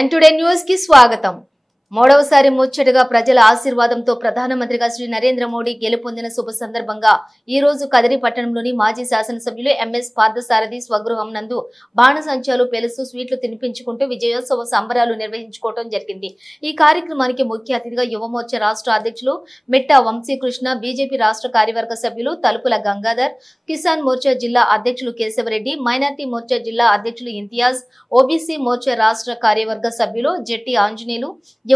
Nine today news కి స్వాగతం. మూడవసారి ముచ్చటగా ప్రజల ఆశీర్వాదంతో ప్రధానమంత్రిగా శ్రీ నరేంద్ర మోడీ గెలుపొందిన శుభ సందర్భంగా ఈ రోజు కదిరి పట్టణంలోని మాజీ శాసనసభ్యులు ఎంఎస్ పార్థసారథి స్వగృహం నందు బాణసంచాలు పేలుస్తూ స్వీట్లు తినిపించుకుంటూ విజయోత్సవ సంబరాలు నిర్వహించుకోవడం జరిగింది. ఈ కార్యక్రమానికి ముఖ్య అతిథిగా యువమోర్చా రాష్ట్ర అధ్యక్షులు మిట్టా వంశీకృష్ణ, బీజేపీ రాష్ట్ర కార్యవర్గ సభ్యులు తలుపుల గంగాధర్, కిసాన్ మోర్చా జిల్లా అధ్యక్షులు కేశవరెడ్డి, మైనార్టీ మోర్చా జిల్లా అధ్యక్షులు ఇంతియాజ్, ఓబీసీ మోర్చా రాష్ట్ర కార్యవర్గ సభ్యులు జెట్టి ఆంజనేయులు,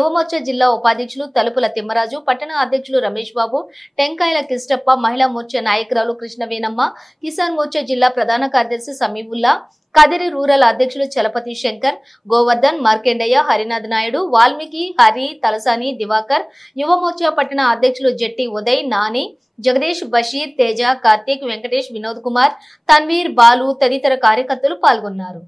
యువమోర్చా జిల్లా ఉపాధ్యక్షులు తలుపుల తిమ్మరాజు, పట్టణ అధ్యక్షులు రమేష్ బాబు, టెంకాయల కిష్టప్ప, మహిళా మోర్చా నాయకురాలు కృష్ణవేనమ్మ, కిసాన్ మోర్చా జిల్లా ప్రధాన కార్యదర్శి సమీవుల్లా, కదిరి రూరల్ అధ్యక్షులు చలపతి శంకర్, గోవర్ధన్, మార్కెండయ్య, హరినాథ్ నాయుడు, వాల్మీకి, హరి, తలసాని, దివాకర్, యువమోర్చా పట్టణ అధ్యక్షులు జెట్టి ఉదయ్, నాని, జగదీష్, బషీర్, తేజ, కార్తీక్, వెంకటేష్, వినోద్ కుమార్, తన్వీర్, బాలు తదితర కార్యకర్తలు పాల్గొన్నారు.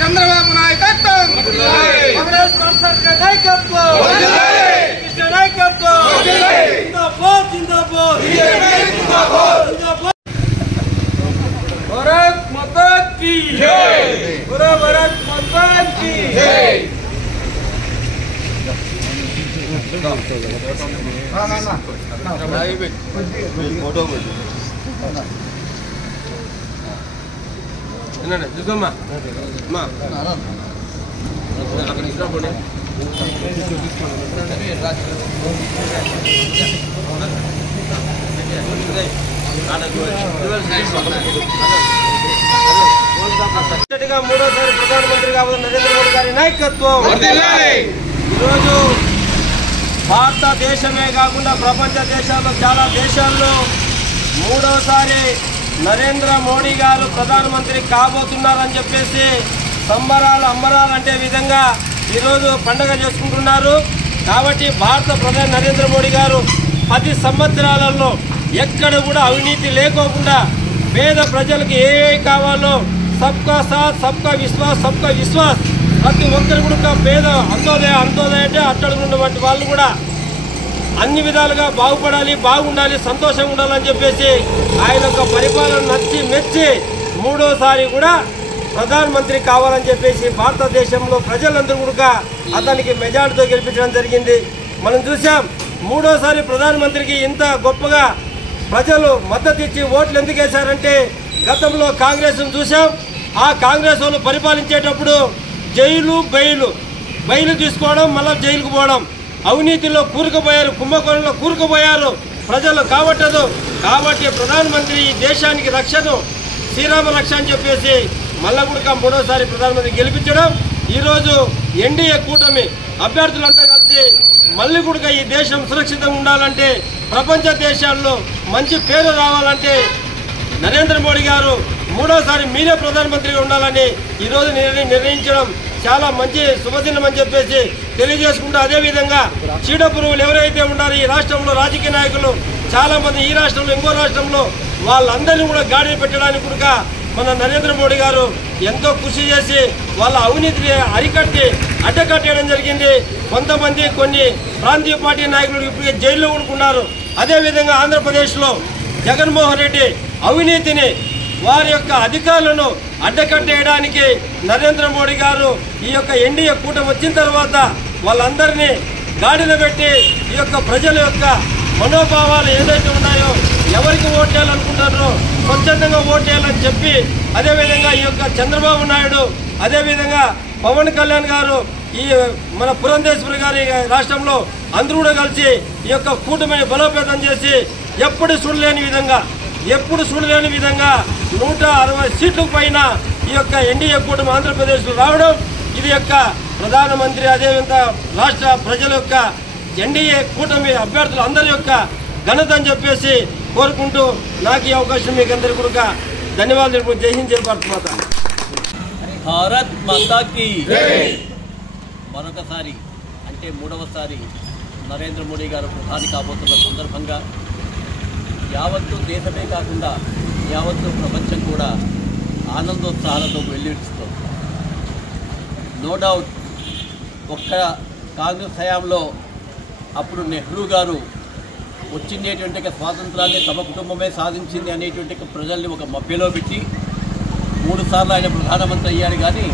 చంద్రబాబు నాయకత్వం, కాంగ్రెస్ నాయకత్వం, కృష్ణ నాయకత్వం, జిందాబాద్ జిందాబాద్ జిందాబాద్. భారత్ మాతా కీ జై, భారత్ మాతా కీ జై. చూసమ్మా అక్కడ ఇష్టపడి మూడోసారి ప్రధానమంత్రి కాబోతున్న నరేంద్ర మోడీ గారి నాయకత్వం. ఈరోజు భారతదేశమే కాకుండా ప్రపంచ దేశాల్లో చాలా దేశాల్లో మూడోసారి నరేంద్ర మోడీ గారు ప్రధానమంత్రి కాబోతున్నారని చెప్పేసి సంబరాలు అంబరాలు అంటే విధంగా ఈరోజు పండుగ చేసుకుంటున్నారు. కాబట్టి భారత ప్రధాని నరేంద్ర మోడీ గారు 10 సంవత్సరాలలో ఎక్కడ కూడా అవినీతి లేకోకుండా పేద ప్రజలకు ఏ కావాలో సబ్కా సాత్ సబ్కా విశ్వాస్ ప్రతి ఒక్కరు కూడా పేద అంత్యోదయ అంటే అట్టడుగున్నటువంటి వాళ్ళు కూడా అన్ని విధాలుగా బాగుపడాలి, బాగుండాలి, సంతోషంగా ఉండాలని చెప్పేసి ఆయన యొక్క పరిపాలన నచ్చి మెచ్చి మూడోసారి కూడా ప్రధానమంత్రి కావాలని చెప్పేసి భారతదేశంలో ప్రజలందరూ కూడా అతనికి మెజార్టీతో గెలిపించడం జరిగింది. మనం చూసాం మూడోసారి ప్రధానమంత్రికి ఇంత గొప్పగా ప్రజలు మద్దతు ఇచ్చి ఓట్లు ఎందుకు వేశారంటే గతంలో కాంగ్రెస్ను చూసాం. ఆ కాంగ్రెస్ వాళ్ళు పరిపాలించేటప్పుడు బయలు తీసుకోవడం, మళ్ళీ జైలుకు పోవడం, అవినీతిలో కూరుకుపోయారు, కుంభకోణంలో కూరుకుపోయారు ప్రజలు. కాబట్టి ప్రధానమంత్రి ఈ దేశానికి రక్షను, శ్రీరామ రక్ష అని చెప్పేసి మళ్ళా కూడా మూడోసారి ప్రధానమంత్రి గెలిపించడం. ఈరోజు ఎన్డీఏ కూటమి అభ్యర్థులంతా కలిసి మళ్ళీ కూడా ఈ దేశం సురక్షితంగా ఉండాలంటే, ప్రపంచ దేశాల్లో మంచి పేరు రావాలంటే నరేంద్ర మోడీ గారు మూడోసారి మీరే ప్రధానమంత్రిగా ఉండాలని ఈరోజు నిర్ణయించడం చాలా మంచి శుభదినం అని చెప్పేసి తెలియజేసుకుంటూ, అదేవిధంగా చీడ పురుగులు ఎవరైతే ఉన్నారో ఈ రాష్ట్రంలో రాజకీయ నాయకులు చాలామంది ఈ రాష్ట్రంలో ఇంకో రాష్ట్రంలో వాళ్ళందరినీ కూడా గాడిని పెట్టడానికి కూడా మన నరేంద్ర మోడీ గారు ఎంతో కృషి చేసి వాళ్ళ అవినీతిని అరికట్టి అడ్డకట్టేయడం జరిగింది. కొంతమంది కొన్ని ప్రాంతీయ పార్టీ నాయకులు ఇప్పుడు జైల్లో ఉన్నారు. అదేవిధంగా ఆంధ్రప్రదేశ్లో జగన్మోహన్ రెడ్డి అవినీతిని వారి యొక్క అధికారులను అడ్డకట్టేయడానికి నరేంద్ర మోడీ గారు ఈ యొక్క ఎన్డీఏ కూటమి వచ్చిన తర్వాత వాళ్ళందరినీ గాడిన పెట్టి ఈ యొక్క ప్రజల యొక్క మనోభావాలు ఏదైతే ఉన్నాయో ఎవరికి ఓటేయాలనుకుంటారో స్వచ్ఛందంగా ఓటేయాలని చెప్పి, అదేవిధంగా ఈ యొక్క చంద్రబాబు నాయుడు, అదేవిధంగా పవన్ కళ్యాణ్ గారు ఈ మన పురంధేశ్వరి గారి రాష్ట్రంలో అందరూ కూడా కలిసి ఈ యొక్క కూటమిని బలోపేతం చేసి ఎప్పుడు చూడలేని విధంగా 160 సీట్ల పైన ఈ యొక్క ఎన్డీఏ కూటమి ఆంధ్రప్రదేశ్లో రావడం ఇది యొక్క ప్రధానమంత్రి అదేవిధంగా రాష్ట్ర ప్రజల యొక్క ఎన్డీఏ కూటమి అభ్యర్థులు అందరి యొక్క ఘనత అని చెప్పేసి కోరుకుంటూ నాకు ఈ అవకాశం మీకు అందరికీ కూడా ధన్యవాదాలు. జై హింద్, జై భారత్ మాతా. భారత్ మాతాకి మరొకసారి అంటే మూడవసారి నరేంద్ర మోడీ గారు ప్రధాని కాబోతున్న సందర్భంగా యావత్తు దేశమే కాకుండా యావత్తు ప్రపంచం కూడా ఆనందోత్సాహాలతో వెల్లివిరుస్తోంది. నో డౌట్ ఒక్క కాంగ్రెస్ హయాంలో అప్పుడు నెహ్రూ గారు వచ్చిండేటువంటి స్వాతంత్రాన్ని తమ కుటుంబమే సాధించింది అనేటువంటి ప్రజల్ని ఒక మభ్యలో పెట్టి 3 సార్లు ఆయన ప్రధానమంత్రి అయ్యాడు. కానీ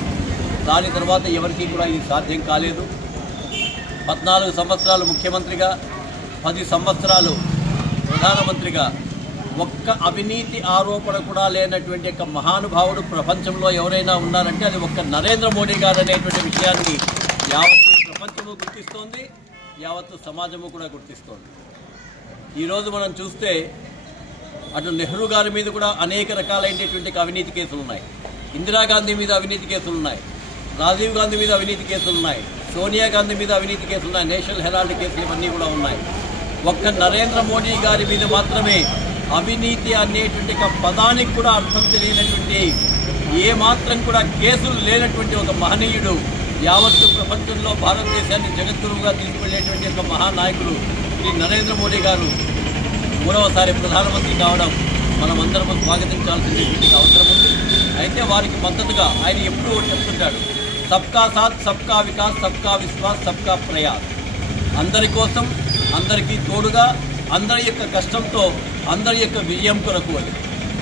దాని తర్వాత ఎవరికీ కూడా ఇది సాధ్యం కాలేదు. 14 సంవత్సరాలు ముఖ్యమంత్రిగా 10 సంవత్సరాలు ప్రధానమంత్రిగా ఒక్క అవినీతి ఆరోపణ కూడా లేనటువంటి ఒక మహానుభావుడు ప్రపంచంలో ఎవరైనా ఉన్నారంటే అది ఒక్క నరేంద్ర మోడీ గారు అనేటువంటి విషయాన్ని యావత్తు ప్రపంచము గుర్తిస్తోంది, యావత్తు సమాజము కూడా గుర్తిస్తోంది. ఈరోజు మనం చూస్తే అటు నెహ్రూ గారి మీద కూడా అనేక రకాలైనటువంటి అవినీతి కేసులు ఉన్నాయి, ఇందిరాగాంధీ మీద అవినీతి కేసులు ఉన్నాయి, రాజీవ్ గాంధీ మీద అవినీతి కేసులు ఉన్నాయి, సోనియా గాంధీ మీద అవినీతి కేసులు ఉన్నాయి, నేషనల్ హెరాల్డ్ కేసులు ఇవన్నీ కూడా ఉన్నాయి. ఒక్క నరేంద్ర మోడీ గారి మీద మాత్రమే అవినీతి అనేటువంటి ఒక పదానికి కూడా అర్థం తెలియనటువంటి ఏమాత్రం కూడా కేసులు లేనటువంటి ఒక మహనీయుడు యావత్తు ప్రపంచంలో భారతదేశాన్ని జగద్గురువుగా తీసుకెళ్లేటువంటి ఒక మహానాయకుడు శ్రీ నరేంద్ర మోడీ గారు మూడవసారి ప్రధానమంత్రి కావడం మనమందరం స్వాగతించాల్సినటువంటి అవసరం ఉంది. అయితే వారికి మద్దతుగా ఆయన ఎప్పుడూ చెప్తుంటాడు, సబ్కా సాత్ సబ్కా వికాస్ సబ్కా విశ్వాస్ సబ్కా ప్రయాస్. అందరి కోసం, అందరికీ తోడుగా, అందరి యొక్క కష్టంతో, అందరి యొక్క విజయం కొరకు అని.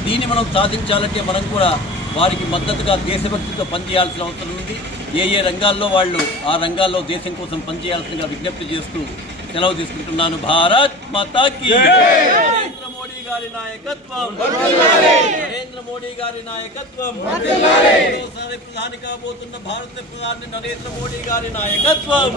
దీన్ని మనం సాధించాలంటే మనం కూడా వారికి మద్దతుగా దేశభక్తితో పనిచేయాల్సిన అవసరం ఉంది. ఏ రంగాల్లో వాళ్ళు ఆ రంగాల్లో దేశం కోసం పనిచేయాల్సిందిగా విజ్ఞప్తి చేస్తూ సెలవు తీసుకుంటున్నాను. భారత్ మాతాకి నరేంద్ర మోడీ గారి నాయకత్వం, నరేంద్ర మోడీ గారి నాయకత్వం, మరోసారి ప్రధాని కాబోతున్న భారత ప్రధాని నరేంద్ర మోడీ గారి నాయకత్వం.